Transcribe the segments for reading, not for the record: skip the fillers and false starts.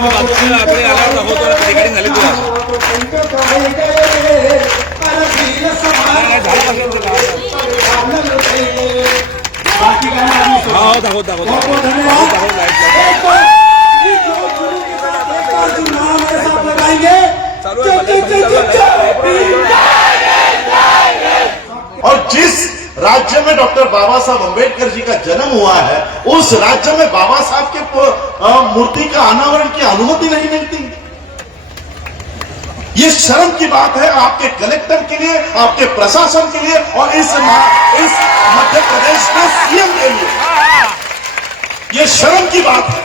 आपण आल्यावर दाखवतो ना ठिकाणी झाली तुला और जिस राज्य में डॉक्टर बाबा साहब अम्बेडकर जी का जन्म हुआ है उस राज्य में बाबा साहब के मूर्ति का अनावरण की अनुमति नहीं मिलती। ये शर्म की बात है आपके कलेक्टर के लिए, आपके प्रशासन के लिए और इस मध्य प्रदेश के सीएम के लिए ये शर्म की बात है।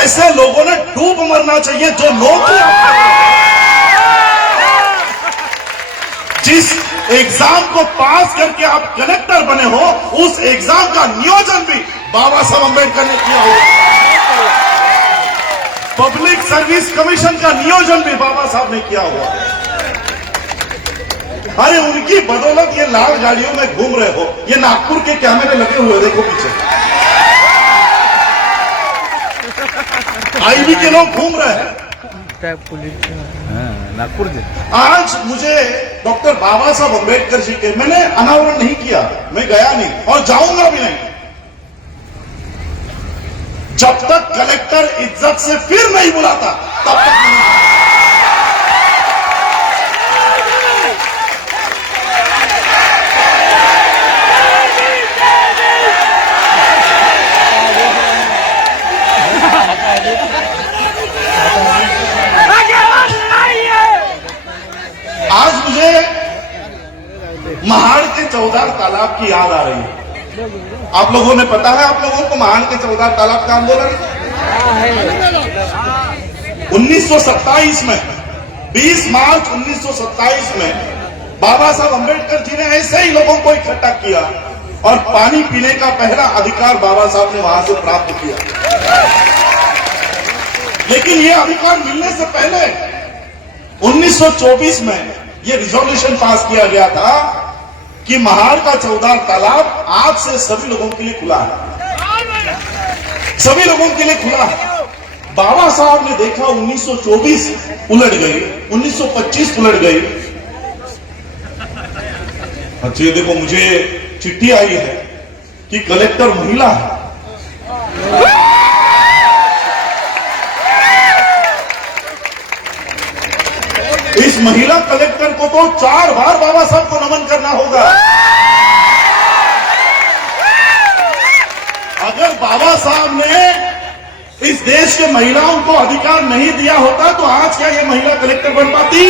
ऐसे लोगों ने डूब मरना चाहिए जो लोग जिस एग्जाम को पास करके आप कलेक्टर बने हो उस एग्जाम का नियोजन भी बाबा साहब अम्बेडकर ने किया हो। पब्लिक सर्विस कमीशन का नियोजन भी बाबा साहब ने किया हुआ। अरे उनकी बदौलत ये लाल गाड़ियों में घूम रहे हो। ये नागपुर के कैमरे लगे हुए देखो पीछे, आईबी के लोग घूम रहे हैं नागपुर के। आज मुझे डॉक्टर बाबा साहब अम्बेडकर जी के मैंने अनावरण नहीं किया, मैं गया नहीं और जाऊंगा भी नहीं जब तक कलेक्टर इज्जत से फिर नहीं बुलाता तब तक नहीं। आज मुझे महाड़ के चौदार तालाब की याद आ रही है। आप लोगों ने पता है, आप लोगों को महाड़ के चौदार तालाब का आंदोलन 1927 में 20 मार्च 1927 में बाबा साहब अम्बेडकर जी ने ऐसे ही लोगों को इकट्ठा किया और पानी पीने का पहला अधिकार बाबा साहब ने वहां से प्राप्त किया। लेकिन यह अधिकार मिलने से पहले 1924 में यह रिजोल्यूशन पास किया गया था कि महाड़ का चौदार तालाब आज से सभी लोगों के लिए खुला है, सभी लोगों के लिए खुला है। बाबा साहब ने देखा 1924 उलट गई, 1925 उलट गई। अच्छा ये देखो मुझे चिट्ठी आई है कि कलेक्टर महिला है। इस महिला कलेक्टर को तो 4 बार बाबा साहब को नमन करना होगा। अगर बाबा साहब ने इस देश के महिलाओं को अधिकार नहीं दिया होता तो आज क्या ये महिला कलेक्टर बन पाती?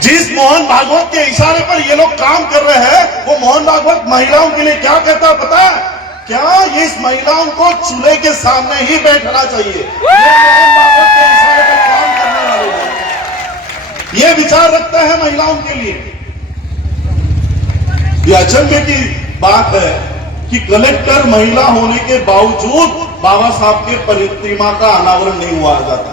जिस मोहन भागवत के इशारे पर ये लोग काम कर रहे हैं वो मोहन भागवत महिलाओं के लिए क्या कहता है पता है? क्या इस महिलाओं को चूल्हे के सामने ही बैठना चाहिए? मोहन भागवत के इशारे पर काम करने वाले लोग ये विचार रखते हैं महिलाओं के लिए। ये अचंभे की बात है कि कलेक्टर महिला होने के बावजूद बाबा साहब के प्रतिमा का अनावरण नहीं हुआ जाता।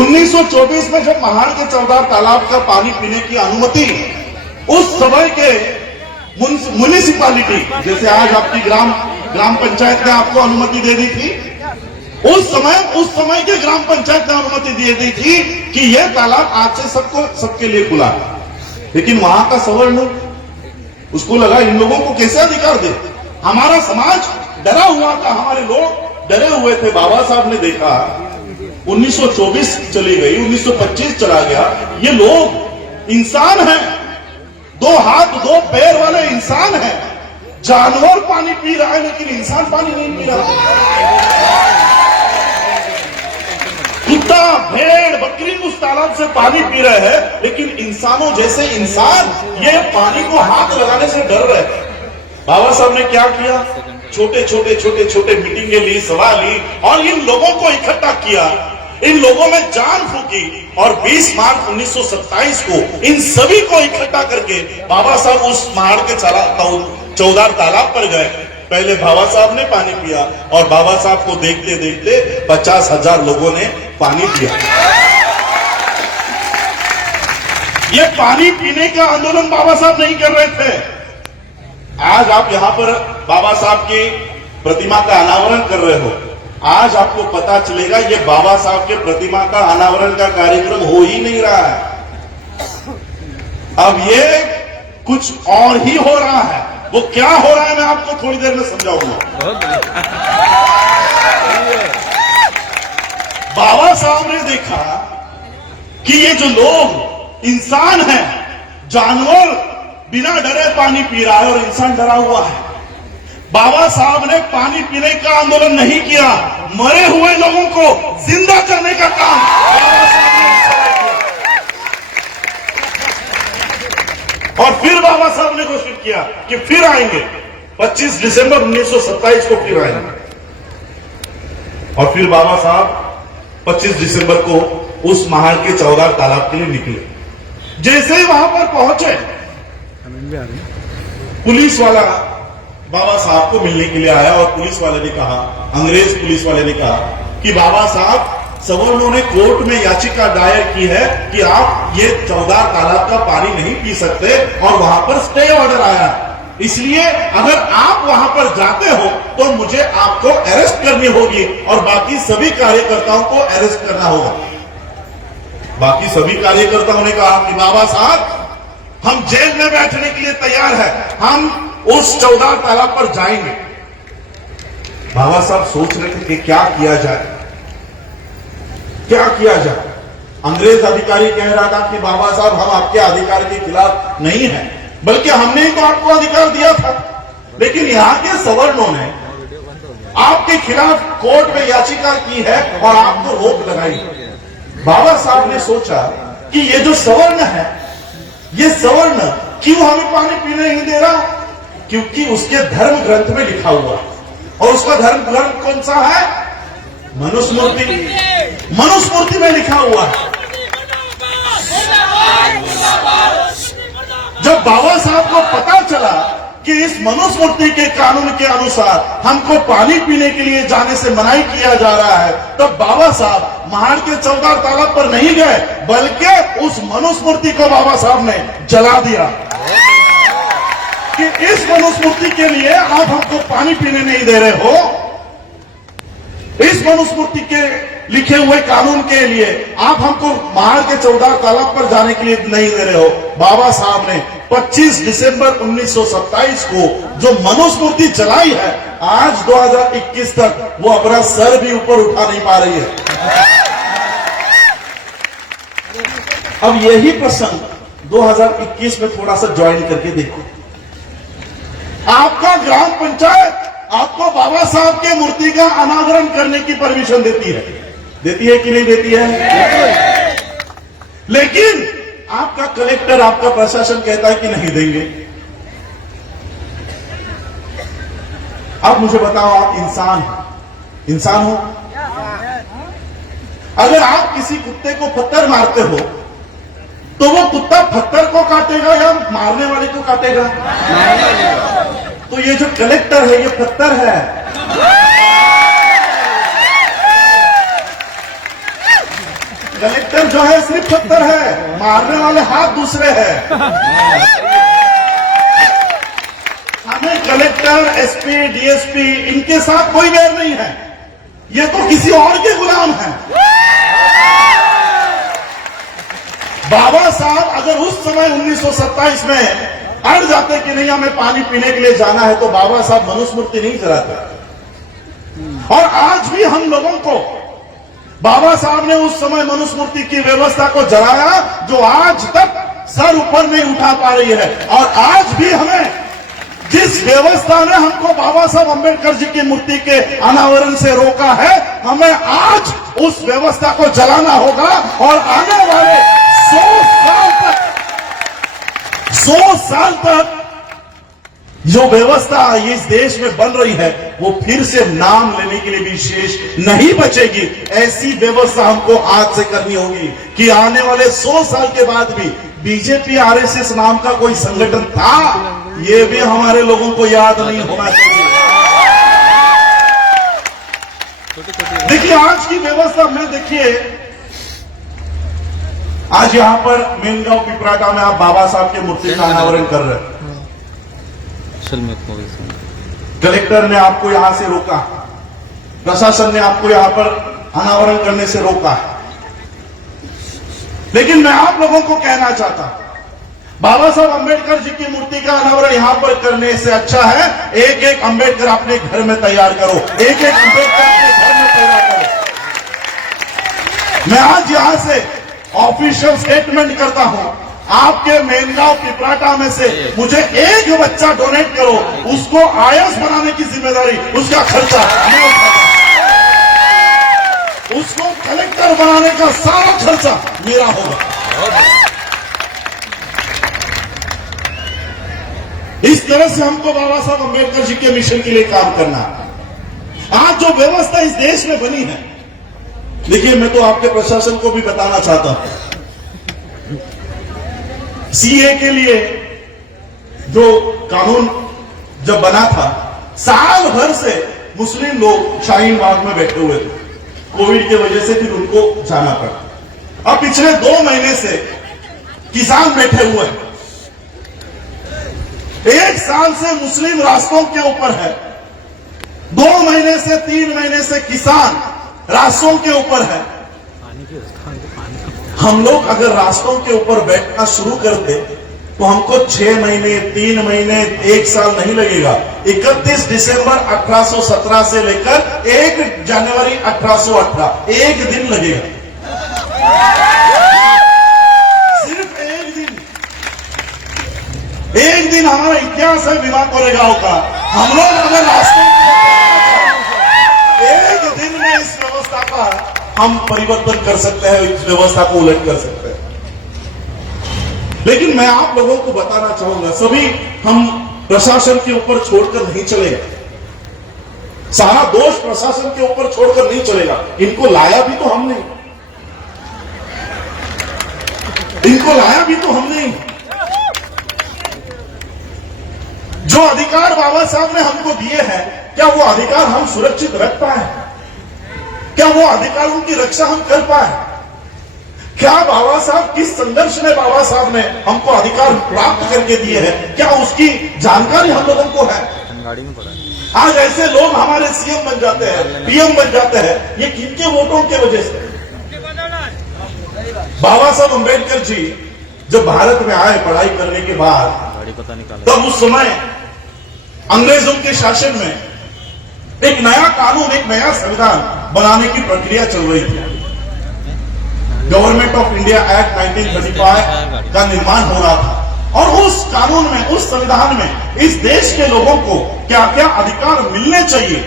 उन्नीस 1924 में जब महाड़ के चौदार तालाब का पानी पीने की अनुमति उस समय के म्युनिसिपालिटी, जैसे आज आपकी ग्राम पंचायत ने आपको अनुमति दे दी थी, उस समय के ग्राम पंचायत ने अनुमति दे दी थी कि यह तालाब आज से सबके लिए खुला है। लेकिन वहां का सवर्ण उसको लगा इन लोगों को कैसे अधिकार दे। हमारा समाज डरा हुआ था, हमारे लोग डरे हुए थे। बाबा साहब ने देखा 1924 चली गई, 1925 चला गया, ये लोग इंसान हैं, 2 हाथ 2 पैर वाले इंसान हैं। जानवर पानी पी रहा है लेकिन इंसान पानी नहीं पी रहा। कुत्ता भेड़ बकरी उस तालाब से पानी पी रहे हैं लेकिन इंसानों जैसे इंसान ये पानी को हाथ लगाने से डर रहे। बाबा साहब ने क्या किया? छोटे मीटिंगें ली, सभा ली और इन लोगों को इकट्ठा किया, इन लोगों में जान फूकी और 20 मार्च 1927 को इन सभी को इकट्ठा करके बाबा साहब उस महाड़ के चौदार तालाब पर गए। पहले बाबा साहब ने पानी पिया और बाबा साहब को देखते देखते 50,000 लोगों ने पानी पिया। ये पानी पीने का आंदोलन बाबा साहब नहीं कर रहे थे, आज आप यहाँ पर बाबा साहब की प्रतिमा का अनावरण कर रहे हो। आज आपको पता चलेगा ये बाबा साहब के प्रतिमा का अनावरण का कार्यक्रम हो ही नहीं रहा है। अब ये कुछ और ही हो रहा है। वो क्या हो रहा है मैं आपको थोड़ी देर में समझाऊंगा। बाबा साहब ने देखा कि ये जो लोग इंसान हैं, जानवर बिना डरे पानी पी रहा है और इंसान डरा हुआ है। बाबा साहब ने पानी पीने का आंदोलन नहीं किया, मरे हुए लोगों को जिंदा करने का काम बाबा साहब ने किया। और फिर बाबा साहब ने घोषित किया कि फिर आएंगे 25 दिसंबर 1927 को फिर आएंगे। और फिर बाबा साहब 25 दिसंबर को उस महाड़ के 14 तालाब के लिए निकले। जैसे ही वहां पर पहुंचे, पुलिस वाला बाबा साहब को मिलने के लिए आया और पुलिस वाले ने कहा, अंग्रेज पुलिस वाले ने कहा कि बाबा साहब, सवर्णों ने कोर्ट में याचिका दायर की है कि आप ये 14 तालाब का पानी नहीं पी सकते और वहां पर स्टे ऑर्डर आया, इसलिए अगर आप वहां पर जाते हो तो मुझे आपको अरेस्ट करनी होगी और बाकी सभी कार्यकर्ताओं को अरेस्ट करना होगा। बाकी सभी कार्यकर्ताओं ने कहा कि बाबा साहब, हम जेल में बैठने के लिए तैयार है, हम उस 14 तालाब पर जाएंगे। बाबा साहब सोच रहे थे कि क्या किया जाए, क्या किया जाए। अंग्रेज अधिकारी कह रहा था कि बाबा साहब, हम आपके अधिकार के खिलाफ नहीं हैं, बल्कि हमने ही तो आपको अधिकार दिया था। लेकिन यहां के सवर्णों ने आपके खिलाफ कोर्ट में याचिका की है और आपको रोक लगाई। बाबा साहब ने सोचा कि ये जो सवर्ण है, ये सवर्ण क्यों हमें पानी पीने नहीं दे रहा? क्योंकि उसके धर्म ग्रंथ में लिखा हुआ है। और उसका धर्म ग्रंथ कौन सा है? मनुस्मृति। मनुस्मृति में लिखा हुआ है। जब बाबा साहब को पता चला कि इस मनुस्मृति के कानून के अनुसार हमको पानी पीने के लिए जाने से मनाही किया जा रहा है, तब बाबा साहब महाड़ के 14 तालाब पर नहीं गए, बल्कि उस मनुस्मृति को बाबा साहब ने जला दिया कि इस मनुस्मृति के लिए आप हमको पानी पीने नहीं दे रहे हो, इस मनुस्मृति के लिखे हुए कानून के लिए आप हमको महाड़ के 14 तालाब पर जाने के लिए नहीं दे रहे हो। बाबा साहब ने 25 दिसंबर 1927 को जो मनुस्मृति चलाई है, आज 2021 तक वो अपना सर भी ऊपर उठा नहीं पा रही है। अब यही प्रसंग 2021 में थोड़ा सा ज्वाइन करके देखो। आपका ग्राम पंचायत आपको बाबा साहब के मूर्ति का अनावरण करने की परमिशन देती है कि नहीं देती है? लेकिन आपका कलेक्टर, आपका प्रशासन कहता है कि नहीं देंगे। अब मुझे बताओ, आप इंसान हो? अगर आप किसी कुत्ते को पत्थर मारते हो तो वो कुत्ता पत्थर को काटेगा या मारने वाले को काटेगा? तो ये जो कलेक्टर है, ये पत्थर है। कलेक्टर जो है सिर्फ पत्थर है, मारने वाले हाथ दूसरे हैं। हमें कलेक्टर, एसपी, डीएसपी इनके साथ कोई बैर नहीं है, ये तो किसी और के गुलाम हैं। बाबा साहब अगर उस समय 1927 में अड़ जाते कि नहीं हमें पानी पीने के लिए जाना है, तो बाबा साहब मनुस्मृति नहीं जलाते। और आज भी हम लोगों को बाबा साहब ने उस समय मनुस्मृति की व्यवस्था को जलाया, जो आज तक सर ऊपर नहीं उठा पा रही है। और आज भी हमें जिस व्यवस्था ने हमको बाबा साहब अंबेडकर जी की मूर्ति के अनावरण से रोका है, हमें आज उस व्यवस्था को जलाना होगा। और आने वाले 100 साल तक जो व्यवस्था इस देश में बन रही है, वो फिर से नाम लेने के लिए भी शेष नहीं बचेगी। ऐसी व्यवस्था हमको आज से करनी होगी कि आने वाले 100 साल के बाद भी बीजेपी, आरएसएस नाम का कोई संगठन था, ये भी हमारे लोगों को याद नहीं होना चाहिए। देखिए आज की व्यवस्था में, देखिए आज यहां पर मेनगांव पिपराटा में आप बाबा साहब के मूर्ति का अनावरण कर रहे हैं। कौशल में कलेक्टर ने आपको यहां से रोका, प्रशासन ने आपको यहां पर अनावरण करने से रोका, लेकिन मैं आप लोगों को कहना चाहता हूं, बाबा साहब अंबेडकर जी की मूर्ति का अनावरण यहां पर करने से अच्छा है एक एक अंबेडकर अपने घर में तैयार करो, एक एक अंबेडकर अपने घर में तैयार करो। मैं आज यहां से ऑफिशियल स्टेटमेंट करता हूं, आपके मेनगांव पिपराटा में से मुझे एक बच्चा डोनेट करो, उसको आईएएस बनाने की जिम्मेदारी, उसका खर्चा मैं उठाऊंगा, उसको कलेक्टर बनाने का सारा खर्चा मेरा होगा। इस तरह से हमको बाबा साहब अंबेडकर जी के मिशन के लिए काम करना। आज जो व्यवस्था इस देश में बनी है, देखिए मैं तो आपके प्रशासन को भी बताना चाहता हूं, सीए के लिए जो कानून जब बना था, साल भर से मुस्लिम लोग शाहीन बाग में बैठे हुए थे, कोविड की वजह से फिर उनको जाना पड़ा। अब पिछले 2 महीने से किसान बैठे हुए हैं, 1 साल से मुस्लिम रास्तों के ऊपर है, 2 महीने से 3 महीने से किसान रास्तों के ऊपर है। हम लोग अगर रास्तों के ऊपर बैठना शुरू कर दे तो हमको 6 महीने, 3 महीने, 1 साल नहीं लगेगा। 31 दिसंबर 1817 से लेकर 1 जनवरी 1818 1 दिन लगेगा, सिर्फ 1 दिन। 1 दिन हमारा इतिहास है बीमा कोरेगांव का। हम लोग अगर रास्तों एक दिन में इस व्यवस्था का हम परिवर्तन कर सकते हैं, इस व्यवस्था को उलट कर सकते हैं। लेकिन मैं आप लोगों को बताना चाहूंगा, सभी हम प्रशासन के ऊपर छोड़कर नहीं चलेगा, सारा दोष प्रशासन के ऊपर छोड़कर नहीं चलेगा। इनको लाया भी तो हमने, इनको लाया भी तो हमने। जो अधिकार बाबा साहब ने हमको दिए हैं, क्या वो अधिकार हम सुरक्षित रख पाए? क्या वो अधिकार उनकी रक्षा हम कर पाए? क्या बाबा साहब किस संघर्ष में बाबा साहब ने हमको अधिकार प्राप्त करके दिए हैं, क्या उसकी जानकारी हम लोगों को है? गाड़ी में पड़ा। आज ऐसे लोग हमारे सीएम बन जाते हैं, पीएम बन जाते हैं, ये किनके वोटों की वजह से? बाबा साहब अंबेडकर जी जब भारत में आए पढ़ाई करने के बाद, गाड़ी पता निकाला, तब उस समय अंग्रेजों के शासन में एक नया कानून, एक नया संविधान बनाने की प्रक्रिया चल रही थी। गवर्नमेंट ऑफ इंडिया एक्ट 1935 का निर्माण हो रहा था, और उस कानून में, उस संविधान में इस देश के लोगों को क्या क्या अधिकार मिलने चाहिए,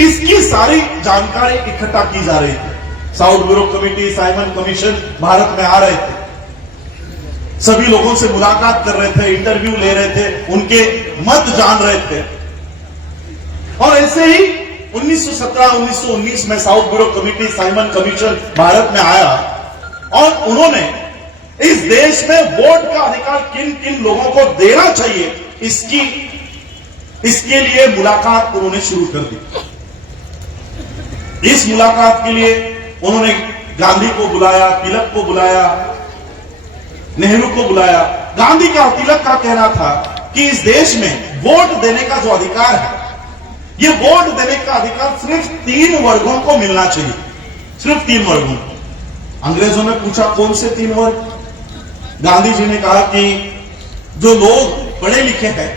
इसकी सारी जानकारी इकट्ठा की जा रही थी। South bureau committee, Simon commission Bharat में आ रहे थे, सभी लोगों से मुलाकात कर रहे थे, इंटरव्यू ले रहे थे, उनके मत जान रहे थे। और ऐसे ही 1917-1919 में south bureau committee, Simon commission Bharat में आया, और उन्होंने इस देश में वोट का अधिकार किन किन लोगों को देना चाहिए, इसके लिए मुलाकात उन्होंने शुरू कर दी। इस मुलाकात के लिए उन्होंने गांधी को बुलाया, तिलक को बुलाया, नेहरू को बुलाया। गांधी का, तिलक का कहना था कि इस देश में वोट देने का जो अधिकार है, ये वोट देने का अधिकार सिर्फ 3 वर्गों को मिलना चाहिए, सिर्फ 3 वर्गों को। अंग्रेजों ने पूछा कौन से 3 वर्ग? गांधी जी ने कहा कि जो लोग पढ़े लिखे हैं,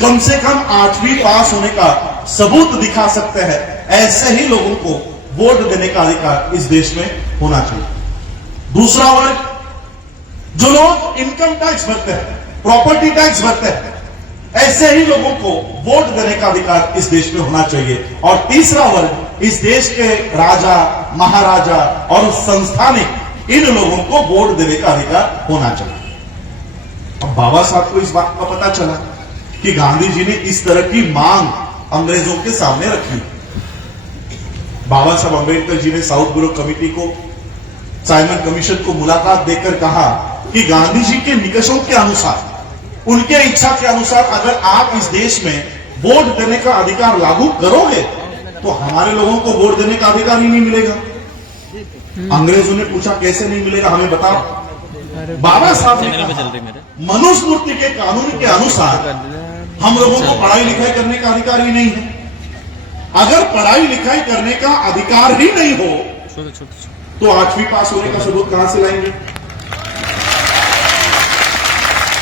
कम से कम 8वीं पास होने का सबूत दिखा सकते हैं, ऐसे ही लोगों को वोट देने का अधिकार इस देश में होना चाहिए। दूसरा वर्ग, जो लोग इनकम टैक्स भरते हैं, प्रॉपर्टी टैक्स भरते हैं, ऐसे ही लोगों को वोट देने का अधिकार इस देश में होना चाहिए। और तीसरा वर्ग, इस देश के राजा, महाराजा और संस्थानिक, इन लोगों को वोट देने का अधिकार होना चाहिए। अब बाबा साहब को इस बात का पता चला कि गांधी जी ने इस तरह की मांग अंग्रेजों के सामने रखी। बाबा साहब अंबेडकर जी ने साउथ ब्यूरो कमेटी को, साइमन कमीशन को मुलाकात देकर कहा कि गांधी जी के निकषों के अनुसार, उनके इच्छा के अनुसार अगर आप इस देश में वोट देने का अधिकार लागू करोगे तो हमारे लोगों को वोट देने का अधिकार ही नहीं मिलेगा। अंग्रेजों ने पूछा कैसे नहीं मिलेगा, हमें बताओ। बाबा साहब ने कहा, मनुस्मृति के कानून के अनुसार हम लोगों को पढ़ाई लिखाई करने का अधिकार ही नहीं है। अगर पढ़ाई लिखाई करने का अधिकार ही नहीं हो तो 8वीं पास होने का सबूत कहां से लाएंगे?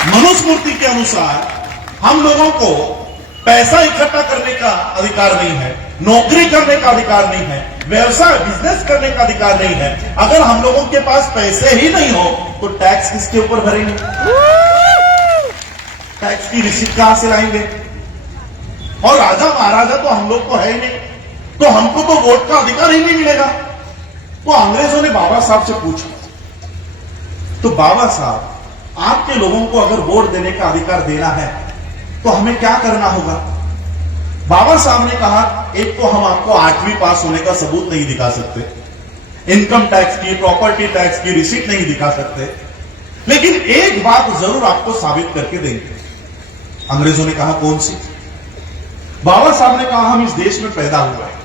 मनुस्मृति के अनुसार हम लोगों को पैसा इकट्ठा करने का अधिकार नहीं है, नौकरी करने का अधिकार नहीं है, व्यवसाय बिजनेस करने का अधिकार नहीं है। अगर हम लोगों के पास पैसे ही नहीं हो तो टैक्स किसके ऊपर भरेंगे? टैक्स की रिसीट कहां से लाएंगे? और राजा महाराजा तो हम लोग को है ही नहीं, तो हमको तो वोट का अधिकार ही नहीं मिलेगा। तो अंग्रेजों ने बाबा साहब से पूछा, तो बाबा साहब आपके लोगों को अगर वोट देने का अधिकार देना है तो हमें क्या करना होगा? बाबा साहब ने कहा, एक तो हम आपको 8वीं पास होने का सबूत नहीं दिखा सकते, इनकम टैक्स की, प्रॉपर्टी टैक्स की रिसीट नहीं दिखा सकते, लेकिन एक बात जरूर आपको साबित करके देंगे। अंग्रेजों ने कहा, कौन सी? बाबा साहब ने कहा, हम इस देश में पैदा हुए हैं,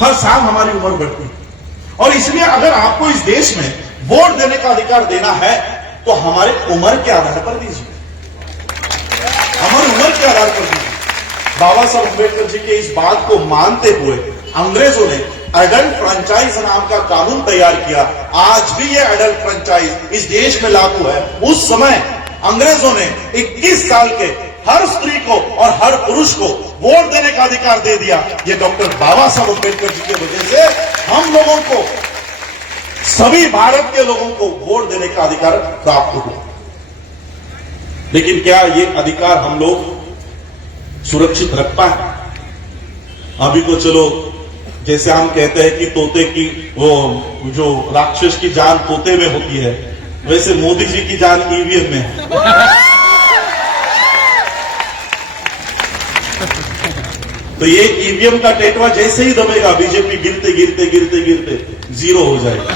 हर साल हमारी उम्र बढ़ती है, और इसलिए अगर आपको इस देश में वोट देने का अधिकार देना है तो हमारे उम्र के आधार पर दीजिए, हमारी उम्र के आधार पर दीजिए। बाबा साहब अम्बेडकर जी के इस बात को मानते हुए अंग्रेजों ने एडल्ट फ्रेंचाइज नाम का कानून तैयार किया। आज भी ये एडल्ट फ्रेंचाइज इस देश में लागू है। उस समय अंग्रेजों ने 21 साल के हर स्त्री को और हर पुरुष को वोट देने का अधिकार दे दिया। ये डॉक्टर बाबा साहब अम्बेडकर जी की वजह से हम लोगों को, सभी भारत के लोगों को वोट देने का अधिकार प्राप्त हुआ। लेकिन क्या ये अधिकार हम लोग सुरक्षित रख पाए? अभी तो चलो, जैसे हम कहते हैं कि तोते की, वो जो राक्षस की जान तोते में होती है, वैसे मोदी जी की जान ईवीएम में है। तो ये ईवीएम का टेटवा जैसे ही दबेगा, बीजेपी गिरते गिरते गिरते गिरते जीरो हो जाएगा।